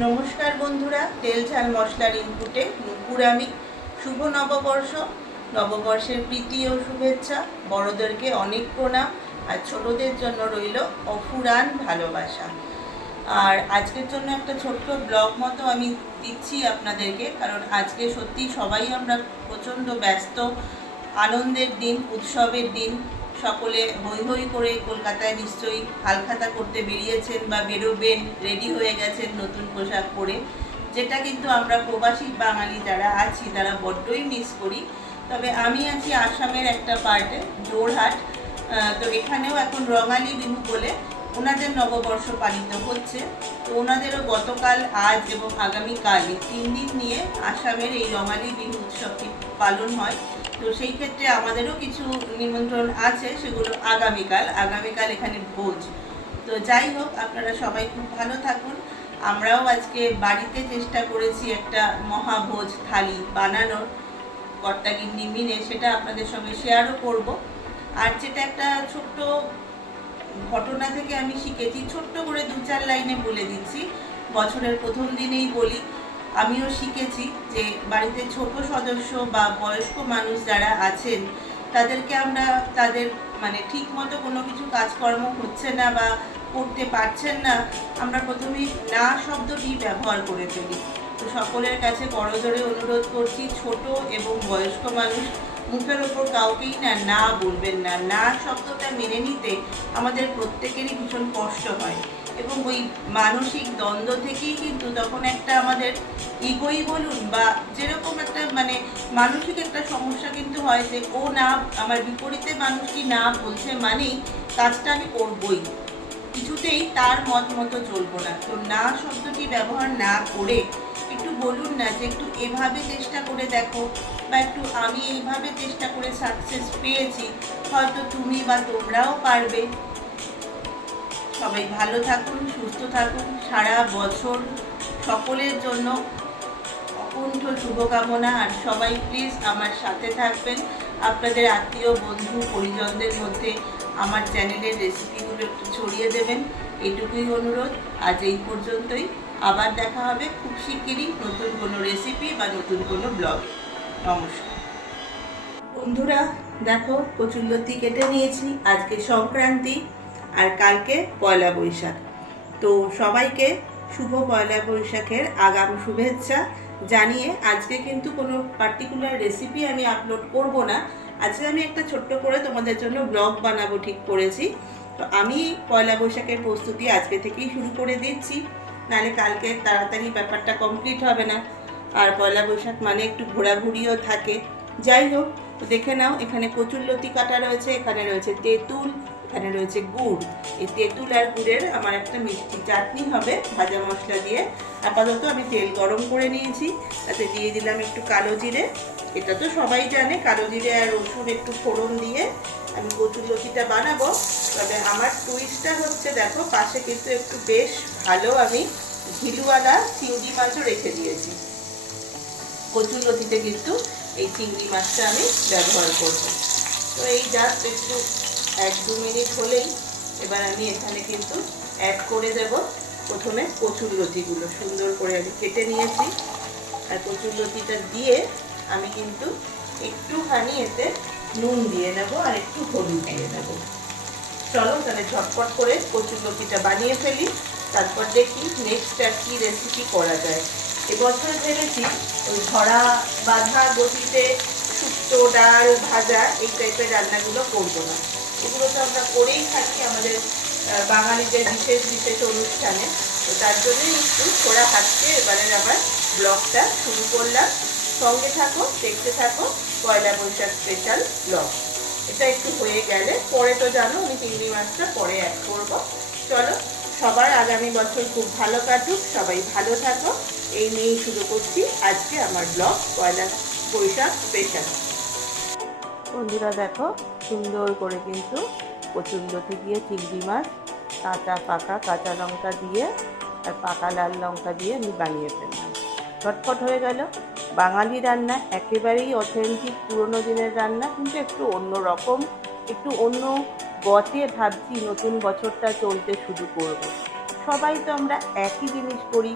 নমস্কার বন্ধুরা, তেল ঝাল মশলার ইনপুটে নুপুর আমি। শুভ নববর্ষ। নববর্ষের প্রীতি ও শুভেচ্ছা। বড়দেরকে অনেক প্রণাম, আর ছোটদের জন্য রইল অফুরান ভালোবাসা। আর আজকের জন্য একটা ছোট্ট ব্লগ মতো আমি দিচ্ছি আপনাদেরকে, কারণ আজকে সত্যি সবাই আমরা প্রচণ্ড ব্যস্ত। আনন্দের দিন, উৎসবের দিন। সকলে হৈ হৈ করে কলকাতায় নিশ্চয়ই হালখাতা করতে বেরিয়েছেন বা বেরোবেন, রেডি হয়ে গেছেন নতুন পোশাক পরে, যেটা কিন্তু আমরা প্রবাসী বাঙালি যারা আছি তারা বড্ডই মিস করি। তবে আমি আছি আসামের একটা পার্টে, জোরহাট। তো এখানেও এখন রঙালী বিহু বলে ওনাদের নববর্ষ পালিত হচ্ছে। তো ওনাদেরও গতকাল, আজ এবং আগামীকাল এই 3 দিন নিয়ে আসামের এই রঙালী বিহু উৎসবটি পালন হয়। তো সেই ক্ষেত্রে আমাদেরও কিছু নিমন্ত্রণ আছে, সেগুলো আগামীকাল এখানে ভোজ। তো যাই হোক, আপনারা সবাই খুব ভালো থাকুন। আমরাও আজকে বাড়িতে চেষ্টা করেছি একটা মহাভোজ থালি বানানোর, কর্তাগিন্নি মিলে, সেটা আপনাদের সঙ্গে শেয়ারও করব। আর যেটা একটা ছোট্ট ঘটনা থেকে আমি শিখেছি, ছোট্ট করে 2-4 লাইনে বলে দিচ্ছি। বছরের প্রথম দিনেই বলি, আমিও শিখেছি যে বাড়িতে ছোট সদস্য বা বয়স্ক মানুষ যারা আছেন তাদেরকে আমরা তাদের ঠিক মতো কোনো কিছু কাজকর্ম হচ্ছে না বা করতে পারছেন না, আমরা প্রথমেই না শব্দটি ব্যবহার করে ফেলি। তো সকলের কাছে করজোড়ে অনুরোধ করছি, ছোট এবং বয়স্ক মানুষ মুখের ওপর কাউকেই না বলবেন না। না শব্দটা মেনে নিতে আমাদের প্রত্যেকেরই ভীষণ কষ্ট হয়, এবং ওই মানসিক দ্বন্দ্ব থেকেই কিন্তু তখন একটা আমাদের ইগোই বলুন বা যেরকম একটা মানসিক একটা সমস্যা কিন্তু হয়, যে ও না, আমার বিপরীতে মানুষটি না বলছে মানেই কাজটা আমি করবই, কিছুতেই তার মত মতো চলবো না। তো না শব্দটি ব্যবহার না করে একটু বলুন না যে একটু এভাবে চেষ্টা করে দেখো, বা একটু আমি এইভাবে চেষ্টা করে সাকসেস পেয়েছি, হয়তো তুমি বা তোমরাও পারবে। সবাই ভালো থাকুন, সুস্থ থাকুন। সারা বছর সকলের জন্য অকুণ্ঠ শুভকামনা। আর সবাই প্লিজ আমার সাথে থাকবেন, আপনাদের আত্মীয় বন্ধু পরিজনদের মধ্যে আমার চ্যানেলের রেসিপিগুলো একটু ছড়িয়ে দেবেন, এটুকুই অনুরোধ। আজ এই পর্যন্তই। আবার দেখা হবে খুব শিগগিরই নতুন কোনো রেসিপি বা নতুন কোনো ব্লগে। নমস্কার বন্ধুরা, দেখো কচুরলতি কেটে নিয়েছি। আজকে সংক্রান্তি আর কালকে পয়লা বৈশাখ। তো সবাইকে শুভ পয়লা বৈশাখের আগাম শুভেচ্ছা জানিয়ে আজকে কিন্তু কোনো পার্টিকুলার রেসিপি আমি আপলোড করব না। আজকে আমি একটা ছোট্ট করে তোমাদের জন্য ব্লগ বানাবো ঠিক করেছি। তো আমি পয়লা বৈশাখের প্রস্তুতি আজকে থেকেই শুরু করে দিচ্ছি, নাহলে কালকে তাড়াতাড়ি ব্যাপারটা কমপ্লিট হবে না। আর পয়লা বৈশাখ মানে একটু ঘোরাঘুরিও থাকে। যাই হোক, তো দেখে নাও, এখানে কচুরলতি কাটা রয়েছে, এখানে রয়েছে তেঁতুল, এখানে রয়েছে গুড়। এই তেঁতুল আর গুড়ের আমার একটা মিষ্টি চাটনি হবে ভাজা মশলা দিয়ে। আপাতত আমি তেল গরম করে নিয়েছি, তাতে দিয়ে দিলাম একটু কালো জিরে। এটা তো সবাই জানে, কালো জিরে আর রসুন একটু ফোড়ন দিয়ে আমি কচুরলতিটা বানাবো। তবে আমার টুইস্টটা হচ্ছে, দেখো পাশে কিন্তু একটু বেশ ভালো আমি ঘিলুওয়ালা চিংড়ি মাছও রেখে দিয়েছি। কচুরলতিতে কিন্তু এই চিংড়ি মাছটা আমি ব্যবহার করব। তো এই জাস্ট একটু 1-2 মিনিট হলেই এবার আমি এখানে কিন্তু অ্যাড করে দেব প্রথমে কচুরলতিগুলো। সুন্দর করে আমি কেটে নিয়েছি, আর কচুরলতিটা দিয়ে আমি কিন্তু একটুখানি এতে নুন দিয়ে নেব আর একটু হলুদ দিয়ে নেব। চলো তাহলে ঝটপট করে কচুরলতিটা বানিয়ে ফেলি, তারপর দেখি নেক্সট আর কি রেসিপি করা যায়। এবছর ভেবেছি ওই ধরা বাঁধা গতিতে শুক্তো, ডাল, ভাজা এই টাইপের রান্নাগুলো করবো না। এগুলো তো আমরা করেই থাকি আমাদের বাঙালিদের বিশেষ বিশেষ অনুষ্ঠানে। তো তার জন্যই একটু ছোড়া হাতকে এবারে আবার ব্লগটা শুরু করলাম। সঙ্গে থাকো, দেখতে থাকো পয়লা বৈশাখ স্পেশাল ব্লগ। এটা একটু হয়ে গেলে পরে তো জানো আমি চিংড়ি মাছটা পরে অ্যাড করবো। চলো, সবার আগামী বছর খুব ভালো কাটুক, সবাই ভালো থাকো, এই নিয়েই শুরু করছি আজকে আমার ব্লগ পয়লা বৈশাখ স্পেশাল। বন্ধুরা দেখো, সুন্দর করে কিন্তু কচুরলতি দিয়ে চিংড়ি মাছ কাঁচা পাকা কাঁচা লঙ্কা দিয়ে আর পাকা লাল লঙ্কা দিয়ে আমি বানিয়ে ফেললাম। ঝটপট হয়ে গেল। বাঙালি রান্না, একেবারেই অথেন্টিক পুরোনো দিনের রান্না, কিন্তু একটু অন্য রকম, একটু অন্য গতে ভাবছি নতুন বছরটা চলতে শুরু করব। সবাই তো আমরা একই জিনিস করি,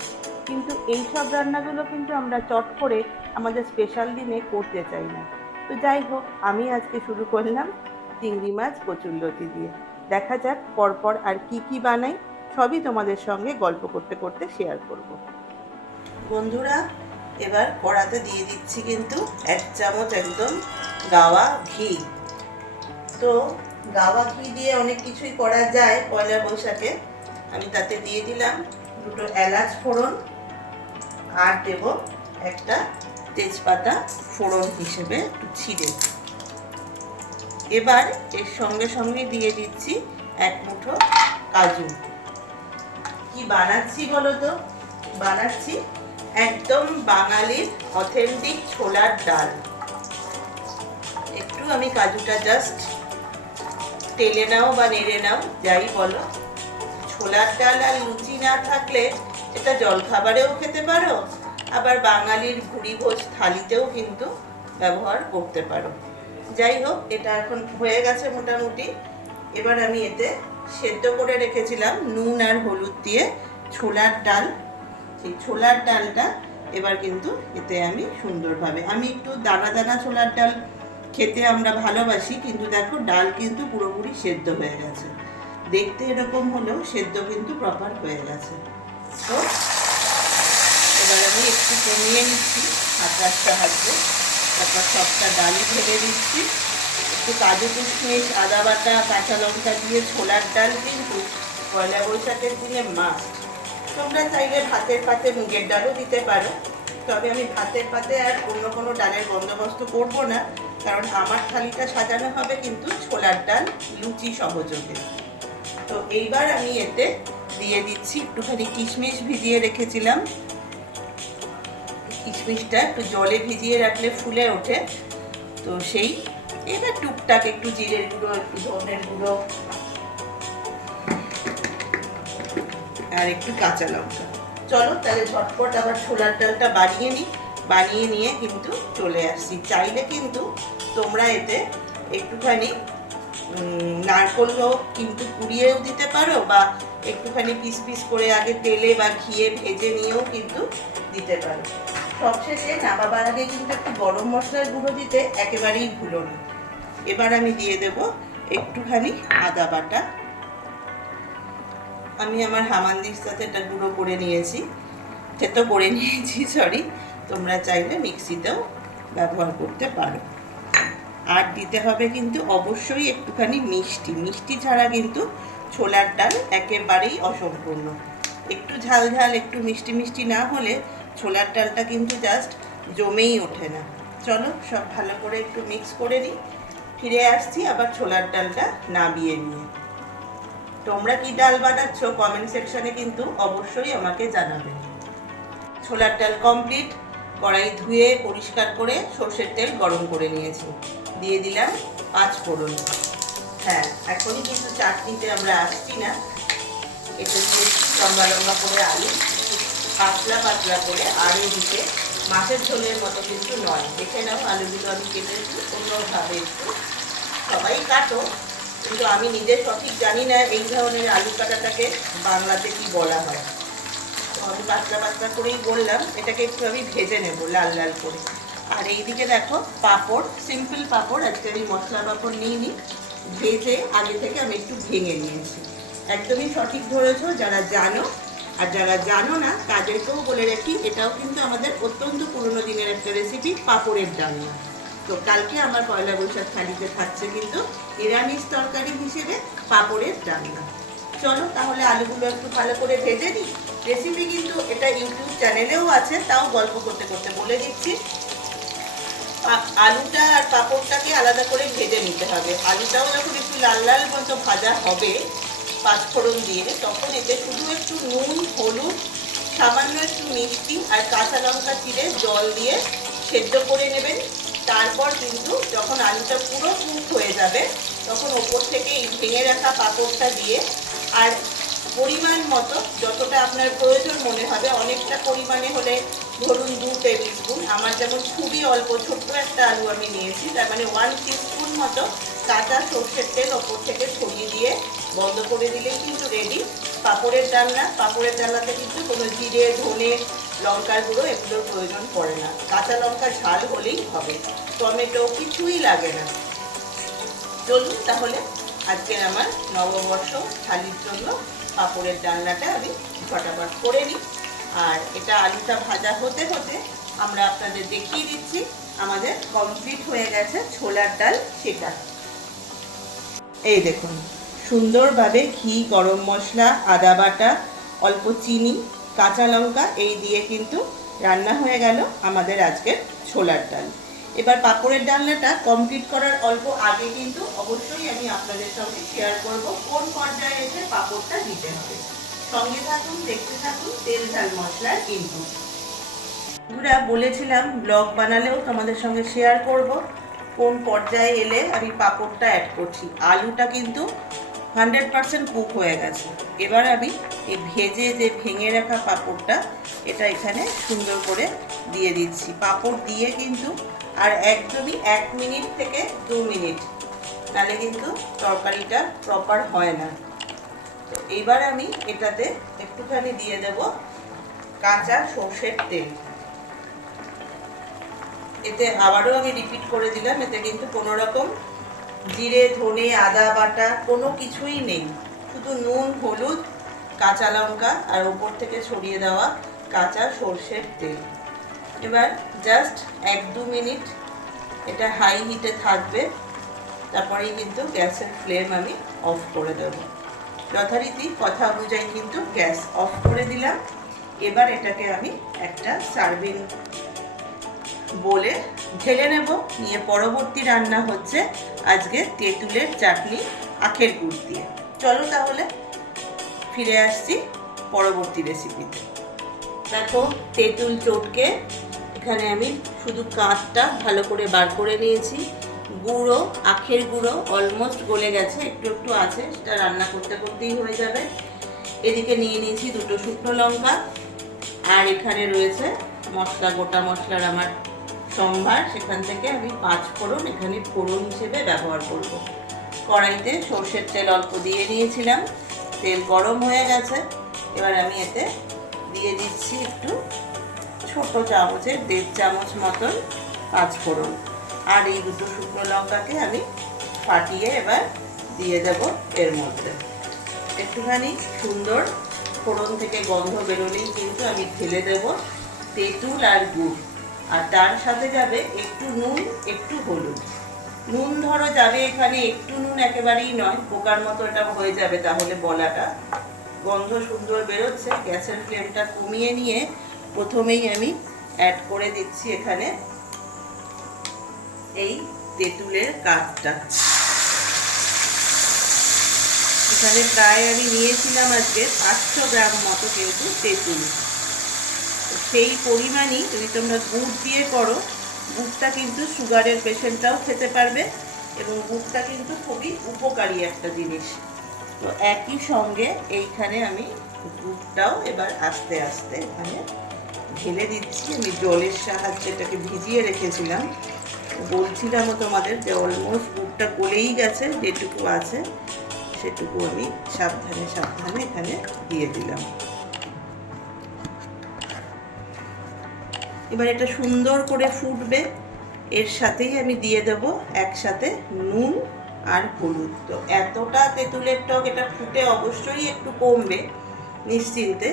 কিন্তু এই সব রান্নাগুলো কিন্তু আমরা চট করে আমাদের স্পেশাল দিনে করতে চাই না। তো যাই হোক, আমি আজকে শুরু করলাম চিংড়ি মাছ কচুরলতি দিয়ে। দেখা যাক পরপর আর কি কি বানাই, সবই তোমাদের সঙ্গে গল্প করতে করতে শেয়ার করব। বন্ধুরা, এবার কড়াতে দিয়ে দিচ্ছি কিন্তু 1 চামচ একদম গাওয়া ঘি। তো গাওয়া ঘি দিয়ে অনেক কিছুই করা যায় পয়লা বৈশাখে। আমি তাতে দিয়ে দিলাম 2টো এলাচ ফোড়ন, আর দেব একটা তেজপাতা ফোড়ন হিসেবে একটু ছিঁড়ে। এবার এর সঙ্গে সঙ্গে দিয়ে দিচ্ছি 1 মুঠো কাজু। কি বানাচ্ছি বলো তো? বানাচ্ছি একদম বাঙালির অথেন্টিক ছোলার ডাল। একটু আমি কাজুটা জাস্ট তেলে নাও বা নেড়ে নাও, যাই বলো। ছোলার ডাল আর লুচি না থাকলে এটা জলখাবারেও খেতে পারো, আবার বাঙালির ভুরি ভোজ থালিতেও কিন্তু ব্যবহার করতে পারো। যাই হোক, এটা এখন হয়ে গেছে মোটামুটি। এবার আমি এতে সেদ্ধ করে রেখেছিলাম নুন আর হলুদ দিয়ে ছোলার ডাল, সেই ছোলার ডালটা এবার কিন্তু এতে আমি সুন্দরভাবে, আমি একটু দানা দানা ছোলার ডাল খেতে আমরা ভালোবাসি, কিন্তু দেখো ডাল কিন্তু পুরোপুরি সেদ্ধ হয়ে গেছে। দেখতে এরকম হলেও সেদ্ধ কিন্তু প্রপার হয়ে গেছে। তো এবার আমি একটু কমিয়ে নিচ্ছি হাতার সাহায্যে, তারপর সবটা ডালই ঢেলে দিচ্ছি। একটু কাজু কিশমিশ, আদা বাটা, কাঁচা লঙ্কা দিয়ে ছোলার ডাল কিন্তু পয়লা বৈশাখের দিনে মাস্ট। তোমরা চাইলে ভাতের পাতে মুগের ডালও দিতে পারো, তবে আমি ভাতের পাতে আর অন্য কোনো ডালের বন্দোবস্ত করবো না, কারণ আমার থালিটা সাজানো হবে কিন্তু ছোলার ডাল লুচি সহযোগে। তো এইবার আমি এতে দিয়ে দিচ্ছি একটুখানি কিশমিশ ভিজিয়ে রেখেছিলাম। কিশমিশটা একটু জলে ভিজিয়ে রাখলে ফুলে ওঠে, তো সেই এবার টুকটাক একটু জিরের গুঁড়ো, একটু ধনের গুঁড়ো, আর একটু কাঁচা লঙ্কা। চলো তাহলে ঝটপট আবার ছোলার ডালটা বানিয়ে নিই। বানিয়ে নিয়ে কিন্তু চলে আসছি। চাইলে কিন্তু তোমরা এতে একটুখানি নারকেলও কিন্তু কুড়িয়েও দিতে পারো, বা একটুখানি পিস পিস করে আগে তেলে বা ঘিয়ে ভেজে নিয়েও কিন্তু দিতে পারো। সবশেষে নামাবার আগে কিন্তু একটু গরম মশলার গুঁড়ো দিতে একেবারেই ভুলো না। এবার আমি দিয়ে দেব একটুখানি আদা বাটা। আমি আমার হামানদির সাথে এটা গুঁড়ো করে নিয়েছি, সরি। তোমরা চাইলে মিক্সিতেও ব্যবহার করতে পারো। আর দিতে হবে কিন্তু অবশ্যই একটুখানি মিষ্টি। মিষ্টি ছাড়া কিন্তু ছোলার ডাল একেবারেই অসম্পূর্ণ। একটু ঝাল ঝাল, একটু মিষ্টি মিষ্টি না হলে ছোলার ডালটা কিন্তু জাস্ট জমেই ওঠে না। চলো সব ভালো করে একটু মিক্স করে নিই। ফিরে আসছি আবার ছোলার ডালটা নামিয়ে নিয়ে। তোমরা কি ডাল বানাচ্ছ কমেন্ট সেকশনে কিন্তু অবশ্যই আমাকে জানাবে। ছোলার ডাল কমপ্লিট। কড়াই ধুয়ে পরিষ্কার করে সর্ষের তেল গরম করে নিয়েছি, দিয়ে দিলাম 5 ফোড়ন। হ্যাঁ, এখনই কিন্তু চাটনিতে আমরা আসছি না। এটা লম্বা লম্বা করে আলু, পাতলা পাতলা করে, আর এদিকে মাছের ঝোলের মতো কিন্তু নয়। দেখে নাও আলুগুলো আমি কেটেছি অন্যভাবে একটু। সবাই কাটো, কিন্তু আমি নিজে সঠিক জানি না এই ধরনের আলু কাটাটাকে বাংলাতে কি বলা হয়। তো আমি পাতলা পাতলা করেই বললাম। এটাকে একটু আমি ভেজে নেব লাল লাল করে। আর এইদিকে দেখো পাঁপড়, সিম্পল পাঁপড়, আজকে আমি মশলা পাঁপড় নিইনি, ভেজে আগে থেকে আমি একটু ভেঙে নিয়েছি। একদমই সঠিক ধরেছো যারা জানো, আর যারা জানো না তাদেরকেও বলে রাখি, এটাও কিন্তু আমাদের অত্যন্ত পুরনো দিনের একটা রেসিপি, পাঁপড়ের ডালনা। তো কালকে আমার পয়লা বৈশাখ থালিতে থাকছে কিন্তু নিরামিষ তরকারি হিসেবে পাঁপড়ের ডালনা। চলো তাহলে আলুগুলো একটু ভালো করে ভেজে নিই। রেসিপি কিন্তু এটা ইউটিউব চ্যানেলেও আছে, তাও গল্প করতে করতে বলে দিচ্ছি। আলুটা আর পাঁপড়টাকে আলাদা করে ভেজে নিতে হবে। আলুটাও যখন একটু লাল লাল মতো ভাজা হবে 5 ফোড়ন দিয়ে, তখন এতে শুধু একটু নুন, হলুদ, সামান্য একটু মিষ্টি আর কাঁচা লঙ্কা চিড়ে জল দিয়ে সেদ্ধ করে নেবেন। তারপর কিন্তু যখন আলুটা পুরো কুক হয়ে যাবে তখন ওপর থেকে এই ভেঙে রাখা পাঁপড়টা দিয়ে, আর পরিমাণ মতো যতটা আপনার প্রয়োজন মনে হবে, অনেকটা পরিমাণে হলে ধরুন 2 টেবিল স্পুন, আমার যেমন খুবই অল্প ছোট্ট একটা আলু আমি নিয়েছি, তার মানে 1 টিস্পুন মতো কাঁচা সর্ষের তেল ওপর থেকে ছড়িয়ে দিয়ে বন্ধ করে দিলেই কিন্তু রেডি পাঁপড়ের ডালনা। পাঁপড়ের ডালনাতে কিন্তু কোনো জিরে, ধনে, লঙ্কার গুঁড়ো এগুলোর প্রয়োজন পড়ে না, কাঁচা লঙ্কা ঝাল হলেই হবে, টমেটো কিছুই লাগে না। চলুন তাহলে আজকের আমার নববর্ষ থালির জন্য পাঁপড়ের ডালনাটা আমি ফটাফট করে নিই। আর এটা আলুটা ভাজা হতে হতে আমরা আপনাদের দেখিয়ে দিচ্ছি আমাদের কমপ্লিট হয়ে গেছে ছোলার ডাল সেটা। এই দেখুন, সুন্দরভাবে ঘি, গরম মশলা, আদা বাটা, অল্প চিনি, কাঁচা লঙ্কা এই দিয়ে কিন্তু রান্না হয়ে গেল আমাদের আজকের ছোলার ডাল। এবার পাঁপড়ের ডালনাটা কমপ্লিট করার অল্প আগে কিন্তু অবশ্যই আমি আপনাদের সঙ্গে শেয়ার করব কোন পর্যায়ে এসে পাঁপড়টা দিতে হবে। সঙ্গে থাকুন, দেখতে থাকুন তেল ঝাল মশলার ইনপুট। বন্ধুরা, বলেছিলাম ব্লগ বানালেও তোমাদের সঙ্গে শেয়ার করব কোন পর্যায়ে এলে আমি পাঁপড়টা অ্যাড করছি। আলুটা কিন্তু 100% কুক হয়ে গেছে। এবার আমি এই ভেজে যে ভেঙে রাখা পাঁপড়টা এটা এখানে সুন্দর করে দিয়ে দিচ্ছি। পাঁপড় দিয়ে কিন্তু আর একদমই 1 মিনিট থেকে 2 মিনিট, তাহলে কিন্তু তরকারিটা প্রপার হয় না। তো এবার আমি এটাতে একটুখানি দিয়ে দেব কাঁচা সর্ষের তেল। এতে আবারও আমি রিপিট করে দিলাম, এতে কিন্তু কোনো রকম জিরে, ধনে, আদা বাটা কোনো কিছুই নেই, শুধু নুন, হলুদ, কাঁচা লঙ্কা আর উপর থেকে ছড়িয়ে দেওয়া কাঁচা সর্ষের তেল। এবার জাস্ট 1-2 মিনিট এটা হাই হিটে থাকবে, তারপরেই কিন্তু গ্যাসের ফ্লেম আমি অফ করে দেব। যথারীতি কথা অনুযায়ী কিন্তু গ্যাস অফ করে দিলাম। এবার এটাকে আমি একটা সার্ভিং বলে ঢেলে নেব। নিয়ে পরবর্তী রান্না হচ্ছে আজকে তেঁতুলের চাটনি আখের গুড় দিয়ে। চলো তাহলে ফিরে আসছি পরবর্তী রেসিপিতে। দেখো, তেঁতুল চটকে এখানে আমি শুধু কাঠটা ভালো করে বার করে নিয়েছি। গুঁড়ো, আখের গুঁড়ো অলমোস্ট গলে গেছে, একটু একটু আছে, সেটা রান্না করতে করতেই হয়ে যাবে। এদিকে নিয়ে নিয়েছি 2 শুকনো লঙ্কা, আর এখানে রয়েছে মশলা, গোটা মশলার আমার সম্ভার, সেখান থেকে আমি 5 ফোড়ন এখানে ফোড়ন হিসেবে ব্যবহার করব। কড়াইতে সর্ষের তেল অল্প দিয়ে নিয়েছিলাম, তেল গরম হয়ে গেছে। এবার আমি এতে দিয়ে দিচ্ছি একটু ছোট চামচের 1.5 চামচ মতন 5 ফোড়ন, আর এই 2 শুকনো লঙ্কাকে আমি ফাটিয়ে এবার দিয়ে দেব এর মধ্যে। একটুখানি সুন্দর ফোড়ন থেকে গন্ধ বেরোলেই কিন্তু আমি ঢেলে দেব তেঁতুল আর গুড়, আর তার সাথে যাবে একটু নুন, একটু হলুদ। নুন ধরো যাবে এখানে একটু নুন, একেবারেই নয়, পোকার মতো এটা হয়ে যাবে তাহলে বলাটা। গন্ধ সুন্দর বেরোচ্ছে। গ্যাসের ফ্লেমটা কমিয়ে নিয়ে প্রথমেই আমি অ্যাড করে দিচ্ছি এখানে এই তেঁতুলের কাঠটা। এখানে প্রায় আমি নিয়েছিলাম আজকে 500 গ্রাম মতো কিন্তু তেঁতুল। সেই পরিমাণই যদি তোমরা গুড় দিয়ে করো, গুড়টা কিন্তু সুগারের পেশেন্টরাও খেতে পারবে এবং গুড়টা কিন্তু খুবই উপকারী একটা জিনিস। তো একই সঙ্গে এইখানে আমি গুড়টাও এবার আস্তে আস্তে এখানে ঢেলে দিচ্ছি। আমি জলের সাহায্যে এটাকে ভিজিয়ে রেখেছিলাম, বলছিলামও তোমাদের যে অলমোস্ট গুড়টা গলেই গেছে, যেটুকু আছে সেটুকু আমি সাবধানে সাবধানে এখানে দিয়ে দিলাম। এবার এটা সুন্দর করে ফুটবে, এর সাথেই আমি দিয়ে দেব একসাথে নুন আর হলুদ। তো এতটা তেঁতুলের টক, এটা ফুটে অবশ্যই একটু কমবে নিশ্চিন্তে,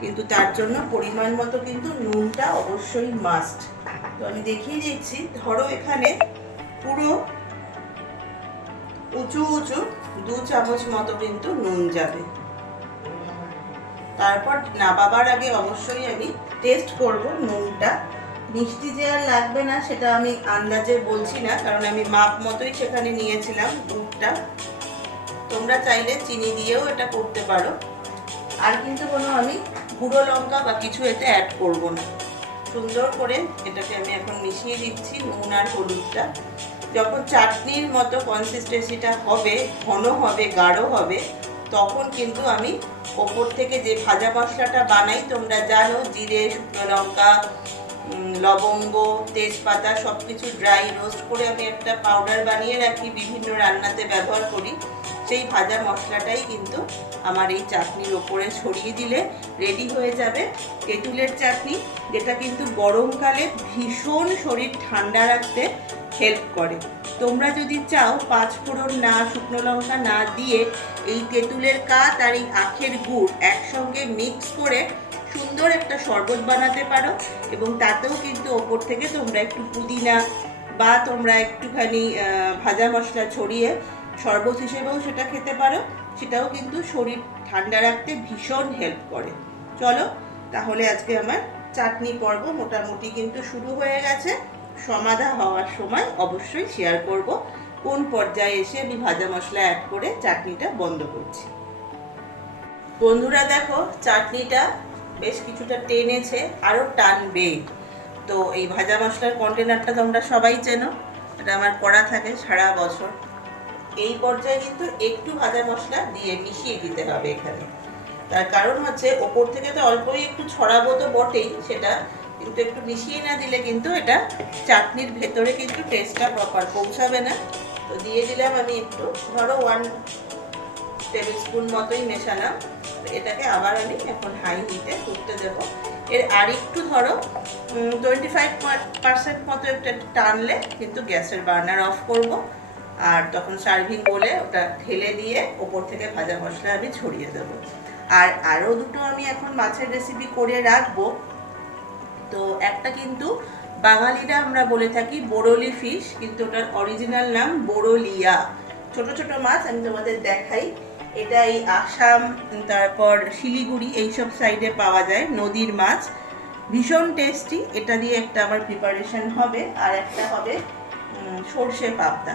কিন্তু তার জন্য পরিমাণ মতো কিন্তু নুনটা অবশ্যই মাস্ট। তো আমি দেখিয়ে দিচ্ছি, ধরো এখানে পুরো উঁচু উঁচু 2 চামচ মতো কিন্তু নুন যাবে। তারপর নামাবার আগে অবশ্যই আমি টেস্ট করব নুনটা। মিষ্টি যে আর লাগবে না সেটা আমি আন্দাজে বলছি না, কারণ আমি মাপ মতোই সেখানে নিয়েছিলাম দুধটা। তোমরা চাইলে চিনি দিয়েও এটা করতে পারো। আর কিন্তু কোনো আমি গুঁড়ো লঙ্কা বা কিছু এতে অ্যাড করব না। সুন্দর করে এটাকে আমি এখন মিশিয়ে দিচ্ছি নুন আর হলুদটা। যখন চাটনির মতো কনসিস্টেন্সিটা হবে, ঘন হবে, গাঢ় হবে, তখন কিন্তু আমি ওপর থেকে যে ভাজা মশলাটা বানাই, তোমরা জানো, জিরে, শুকনো লঙ্কা, লবঙ্গ, তেজপাতা সব কিছু ড্রাই রোস্ট করে আমি একটা পাউডার বানিয়ে রাখি, বিভিন্ন রান্নাতে ব্যবহার করি। সেই ভাজা মশলাটাই কিন্তু আমার এই চাটনির ওপরে ছড়িয়ে দিলে রেডি হয়ে যাবে তেঁতুলের চাটনি, যেটা কিন্তু গরমকালে ভীষণ শরীর ঠান্ডা রাখতে হেল্প করে। তোমরা যদি চাও 5 ফোড়ন না, শুকনো লঙ্কা না দিয়ে এই তেঁতুলের কাঠ আর এই আখের গুড় একসঙ্গে মিক্স করে সুন্দর একটা শরবত বানাতে পারো, এবং তাতেও কিন্তু ওপর থেকে তোমরা একটু পুদিনা বা তোমরা একটুখানি ভাজা মশলা ছড়িয়ে শরবত হিসেবেও সেটা খেতে পারো। সেটাও কিন্তু শরীর ঠান্ডা রাখতে ভীষণ হেল্প করে। চলো তাহলে আজকে আমার চাটনি পর্ব মোটামুটি কিন্তু শুরু হয়ে গেছে। সমাধা হওয়ার সময় অবশ্যই শেয়ার করব কোন পর্যায়ে এসে আমি ভাজা মশলা অ্যাড করে চাটনিটা বন্ধ করছি। বন্ধুরা দেখো, চাটনিটা বেশ কিছুটা টেনেছে, আরও টানবে। তো এই ভাজা মশলার কন্টেনারটা তোমরা সবাই চেনো, এটা আমার করা থাকে সারা বছর। এই পর্যায়ে কিন্তু একটু ভাজা মশলা দিয়ে মিশিয়ে দিতে হবে এখানে। তার কারণ হচ্ছে ওপর থেকে তো অল্পই একটু ছড়াবো তো বটেই, সেটা কিন্তু একটু মিশিয়ে না দিলে কিন্তু এটা চাটনির ভেতরে কিন্তু টেস্টটা প্রপার পৌঁছাবে না। তো দিয়ে দিলাম আমি একটু, ধরো 1 টেবিল স্পুন মতোই মেশালাম। এটাকে আবার আমি এখন হাই হিটে ফুটতে দেবো। এর আর একটু ধরো 25% মতো একটা টানলে কিন্তু গ্যাসের বার্নার অফ করব, আর তখন সার্ভিং বলে ওটা ঢেলে দিয়ে ওপর থেকে ভাজা মশলা আমি ছড়িয়ে দেবো। আর আরও দুটো আমি এখন মাছের রেসিপি করে রাখবো। তো একটা কিন্তু বাঙালিরা আমরা বলে থাকি বোরলি ফিশ, কিন্তু ওটার অরিজিনাল নাম বোরলিয়া। ছোট ছোট মাছ আমি তোমাদের দেখাই। এটা এই আসাম, তারপর শিলিগুড়ি এইসব সাইডে পাওয়া যায় নদীর মাছ, ভীষণ টেস্টি। এটা দিয়ে একটা আমার প্রিপারেশন হবে, আর একটা হবে সর্ষে পাবদা।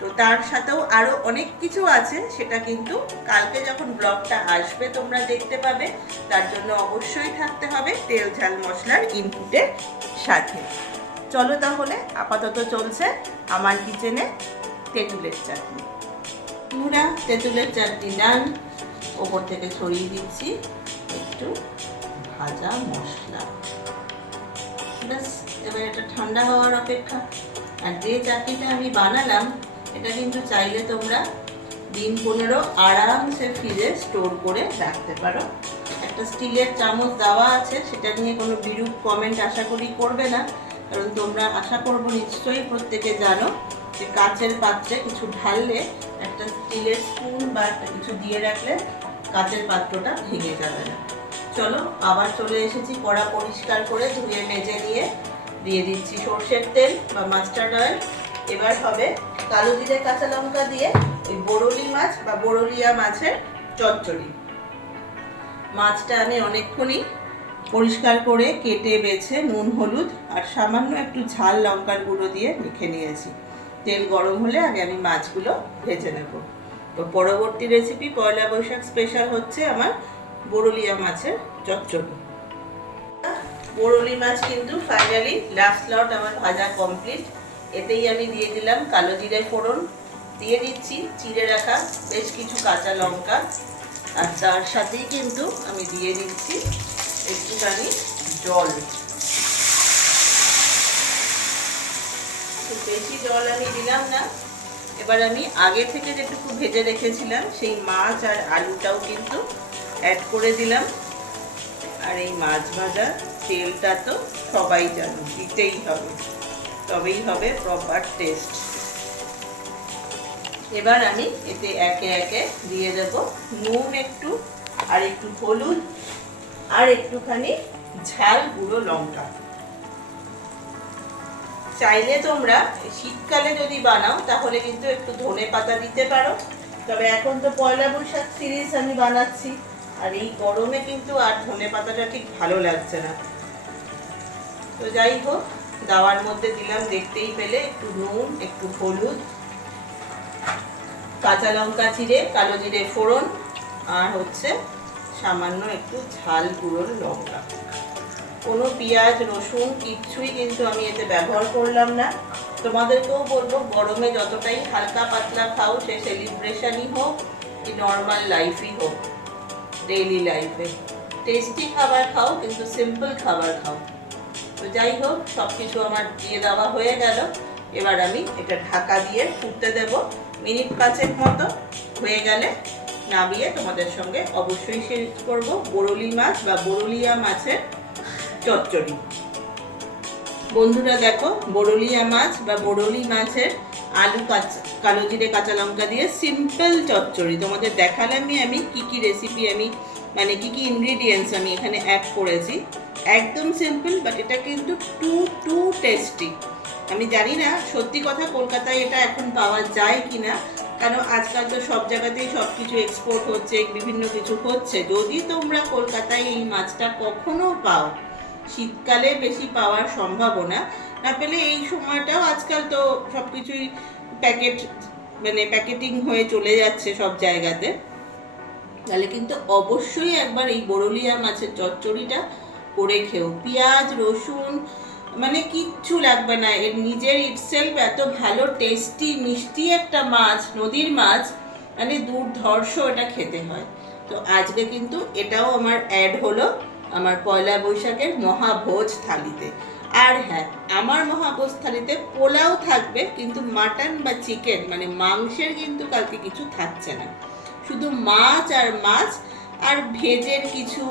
তো তার সাথেও আরও অনেক কিছু আছে, সেটা কিন্তু কালকে যখন ব্লগটা আসবে তোমরা দেখতে পাবে। তার জন্য অবশ্যই থাকতে হবে তেল ঝাল মশলার ইনপুটের সাথে। চলো তাহলে, আপাতত চলছে আমার কিচেনে তেঁতুলের চাটনি। পুরা তেঁতুলের চাটনি ডান। ওপর থেকে ছড়িয়ে দিচ্ছি একটু ভাজা মশলা। ব্যাস, এবার এটা ঠান্ডা হওয়ার অপেক্ষা। আর যে চাটনিটা আমি বানালাম এটা কিন্তু চাইলে তোমরা দিন 15 আরামসে ফ্রিজে স্টোর করে রাখতে পারো। একটা স্টিলের চামচ দেওয়া আছে, সেটা নিয়ে কোনো বিরূপ কমেন্ট আশা করি করবে না, কারণ তোমরা আশা করবো নিশ্চয়ই প্রত্যেকে জানো যে কাচের পাত্রে কিছু ঢাললে একটা স্টিলের স্পুন বা একটা কিছু দিয়ে রাখলে কাচের পাত্রটা ভেঙে যাবে না। চলো আবার চলে এসেছি কড়া পরিষ্কার করে ধুয়ে মেজে নিয়ে। দিয়ে দিচ্ছি সর্ষের তেল বা মাস্টার্ড অয়েল। এবার হবে কালো জিরে কাঁচা লঙ্কা দিয়ে ওই বোরলি মাছ বা বোরলিয়া মাছের চচ্চড়ি। মাছটা আমি অনেকক্ষণই পরিষ্কার করে কেটে বেছে নুন হলুদ আর সামান্য একটু ঝাল লঙ্কার গুঁড়ো দিয়ে মেখে নিয়েছি। তেল গরম হলে আগে আমি মাছগুলো ভেজে নেব। তো পরবর্তী রেসিপি পয়লা বৈশাখ স্পেশাল হচ্ছে আমার বোরলিয়া মাছের চচ্চড়ি। বোরলি মাছ কিন্তু ফাইনালি লাস্ট লট আমার ভাজা কমপ্লিট। এতেই আমি দিয়ে দিলাম কালো জিরে ফোড়ন, দিয়ে দিচ্ছি চিড়ে রাখা বেশ কিছু কাঁচা লঙ্কা, আর তার সাথেই কিন্তু আমি দিয়ে দিচ্ছি একটুখানি জল। খুব বেশি জল আমি দিলাম না। এবার আমি আগে থেকে যেটুকু ভেজে রেখেছিলাম সেই মাছ আর আলুটাও কিন্তু অ্যাড করে দিলাম। আর এই মাছ ভাজা তেলটা তো সবাই জানো দিতেই হবে, তবেই হবে প্রপার টেস্ট। এবার আমি এতে একে একে দিয়ে দেব নুন একটু, আর একটু হলুদ, আর একটুখানি ঝাল গুঁড়ো লঙ্কা। চাইলে তোমরা শীতকালে যদি বানাও তাহলে কিন্তু একটু ধনে পাতা দিতে পারো, তবে এখন তো পয়লা বৈশাখ সিরিজ আমি বানাচ্ছি, আর এই গরমে কিন্তু আর ধনে পাতাটা ঠিক ভালো লাগছে না। তো যাই হোক, দাওয়ার মধ্যে দিলাম দেখতেই পেলে একটু নুন, একটু হলুদ, কাঁচা লঙ্কা চিড়ে, কালো জিরে ফোড়ন, আর হচ্ছে সামান্য একটু ঝাল গুঁড়োর লঙ্কা। কোনো পেঁয়াজ রসুন কিচ্ছুই কিন্তু আমি এতে ব্যবহার করলাম না। তোমাদেরকেও বলবো গরমে যতটাই হালকা পাতলা খাও, সে সেলিব্রেশনই হোক কি নর্মাল লাইফই হোক, ডেইলি লাইফে টেস্টি খাবার খাও কিন্তু সিম্পল খাবার খাও। তো যাই হোক, সব কিছু আমার দিয়ে দেওয়া হয়ে গেল। এবার আমি এটা ঢাকা দিয়ে ফুটতে দেব মিনিট 5 মতো। হয়ে গেলে নামিয়ে তোমাদের সঙ্গে অবশ্যই শেয়ার করব বরলি মাছ বা বরলিয়া মাছের চচ্চড়ি। বন্ধুরা দেখো, বরলিয়া মাছ বা বরলি মাছের আলু কালো জিরে কাঁচা লঙ্কা দিয়ে সিম্পল চচ্চড়ি তোমাদের দেখালামই আমি কি কি রেসিপি আমি মানে কি কি ইনগ্রিডিয়েন্টস আমি এখানে অ্যাড করেছি। একদম সিম্পল, বাট এটা কিন্তু টু টেস্টি। আমি জানি না সত্যি কথা কলকাতায় এটা এখন পাওয়া যায় কিনা, কারণ আজকাল তো সব জায়গাতেই সব কিছু এক্সপোর্ট হচ্ছে, বিভিন্ন কিছু হচ্ছে। যদি তোমরা কলকাতায় এই মাছটা কখনো পাও, শীতকালে বেশি পাওয়ার সম্ভাবনা, না পেলে এই সময়টাও আজকাল তো সব কিছুই প্যাকেটিং হয়ে চলে যাচ্ছে সব জায়গাতে, তাহলে কিন্তু অবশ্যই একবার এই বরলিয়া মাছের চচ্চড়িটা করে খেও। পেঁয়াজ রসুন মানে কিচ্ছু লাগবে না, এর নিজের ইটসেলফ এত ভালো টেস্টি মিষ্টি একটা মাছ, নদীর মাছ, মানে দুর্ধর্ষ এটা খেতে হয়। তো আজকে কিন্তু এটাও আমার অ্যাড হলো আমার পয়লা বৈশাখের মহাভোজ থালিতে। আর হ্যাঁ, আমার মহাভোজ থালিতে পোলাও থাকবে, কিন্তু মাটন বা চিকেন মানে মাংসের কিন্তু কালকে কিছু থাকছে না, শুধু মাছ আর মাছ আর ভেজের কিছু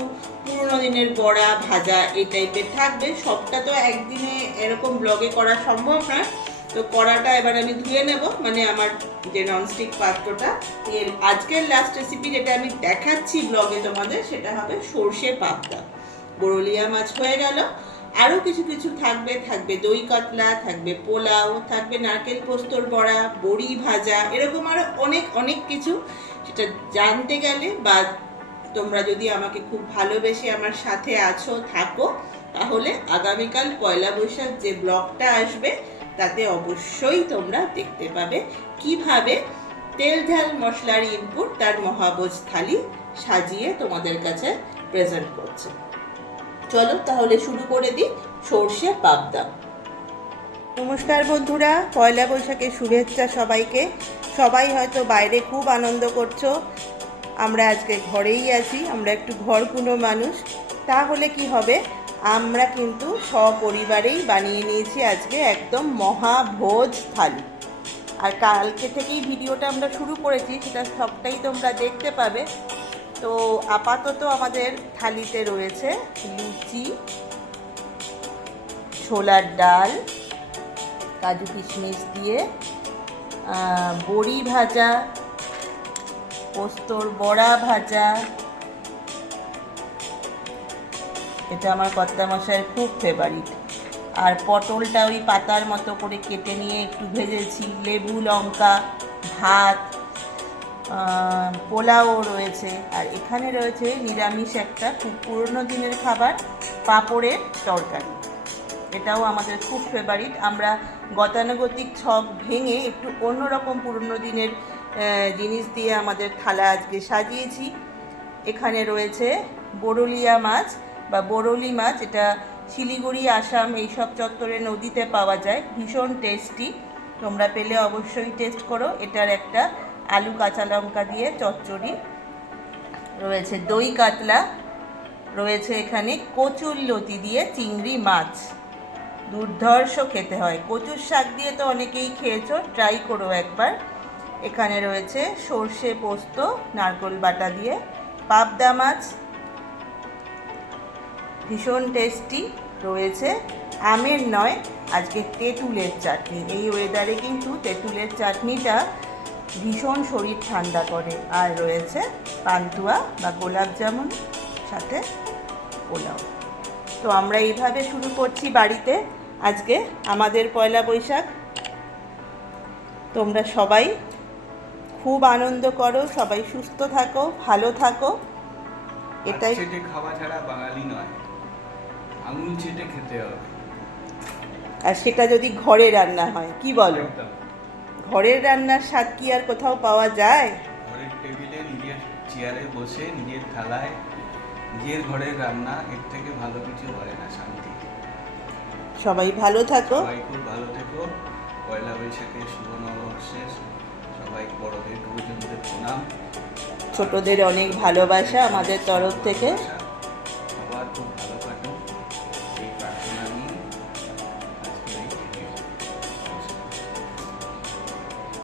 পুরোনো দিনের বড়া ভাজা এই টাইপের থাকবে। সবটা তো একদিনে এরকম ব্লগে করা সম্ভব না, তো কড়াটা এবার আমি ধুয়ে নেব, মানে আমার যে ননস্টিক পাত্রটা। এর আজকের লাস্ট রেসিপি যেটা আমি দেখাচ্ছি ব্লগে তোমাদের, সেটা হবে সর্ষে পাবদা। বরলিয়া মাছ হয়ে গেল, আরও কিছু কিছু থাকবে দই কাতলা, থাকবে পোলাও, থাকবে নারকেল পোস্তর বড়া, বড়ি ভাজা, এরকম আরও অনেক কিছু। সেটা জানতে গেলে বা তোমরা যদি আমাকে খুব ভালোবেসে আমার সাথে থাকো, তাহলে আগামীকাল পয়লা বৈশাখ যে ব্লগটা আসবে তাতে অবশ্যই তোমরা দেখতে পাবে কিভাবে তেল ঝাল মশলার ইনপুট তার মহাভোজ থালি সাজিয়ে তোমাদের কাছে প্রেজেন্ট করছে। চলো তাহলে শুরু করে দিই সর্ষে পাবদা। নমস্কার বন্ধুরা, পয়লা বৈশাখের শুভেচ্ছা সবাইকে। সবাই হয়তো বাইরে খুব আনন্দ করছো, আমরা আজকে ঘরেই আছি, আমরা একটু ঘরকুনো মানুষ। তাহলে কি হবে, আমরা কিন্তু সপরিবারেই বানিয়ে নিয়েছি আজকে একদম মহাভোজ থালি। আর কালকে থেকেই ভিডিওটা আমরা শুরু করেছি, সেটা সবটাই তোমরা দেখতে পাবে। তো আপাতত আমাদের থালিতে রয়েছে লুচি, ছোলার ডাল, কাজু কিশমিশ দিয়ে বড়ি ভাজা, পোস্তর বড়া ভাজা, এটা আমার কর্তামশাইয়ের খুব ফেভারিট। আর পটলটা ওই পাতার মতো করে কেটে নিয়ে একটু ভেজেছি, লেবু লঙ্কা, ভাত, পোলাও রয়েছে। আর এখানে রয়েছে নিরামিষ একটা খুব পুরনো দিনের খাবার, পাঁপড়ের তরকারি। এটাও আমাদের খুব ফেভারিট। আমরা গতানুগতিক ছক ভেঙে একটু অন্যরকম পুরনো দিনের জিনিস দিয়ে আমাদের থালা আজকে সাজিয়েছি। এখানে রয়েছে বরলিয়া মাছ বা বরলি মাছ, এটা শিলিগুড়ি আসাম এইসব চত্বরে নদীতে পাওয়া যায়, ভীষণ টেস্টি। তোমরা পেলে অবশ্যই টেস্ট করো। এটার একটা আলু কাঁচা লঙ্কা দিয়ে চচ্চড়ি রয়েছে, দই কাতলা রয়েছে, এখানে কচুর লতি দিয়ে চিংড়ি মাছ, দুর্ধর্ষ খেতে হয়। কচুর শাক দিয়ে তো অনেকেই খেয়েছো, ট্রাই করো একবার। এখানে রয়েছে সর্ষে পোস্ত নারকেল বাটা দিয়ে পাবদা মাছ, ভীষণ টেস্টি। রয়েছে আমের নয়, আজকে তেঁতুলের চাটনি। এই ওয়েদারে কিন্তু তেঁতুলের চাটনিটা ভীষণ শরীর ঠান্ডা করে। আর রয়েছে পান্তুয়া বা গোলাপ জামুন, সাথে পোলাও। তো আমরা এইভাবে শুরু করছি বাড়িতে আজকে আমাদের পয়লা বৈশাখ। তোমরা সবাই খুব আনন্দ করো, সবাই সুস্থ থাকো, ভালো থাকো। এটাই চেটে খাওয়া ছাড়া বাঙালি নয়, আঙুল চেটে খেতে হবে। আর সেটা যদি ঘরে রান্না হয়, কি বলো? ঘরের রান্নার স্বাদ কি আর কোথাও পাওয়া যায়? ঘরের টেবিলে নিজের চেয়ারে বসে নিজের থালায় নিজের ঘরের রান্না, এর থেকে ভালো কিছু হয় না। শান্তি। সবাই ভালো থাকো, সবাই খুব ভালো থেকো। পয়লা বৈশাখের শুভ নববর্ষের সবাই বড়দের গুরুজনদের প্রণাম, ছোটদের অনেক ভালোবাসা আমাদের তরফ থেকে।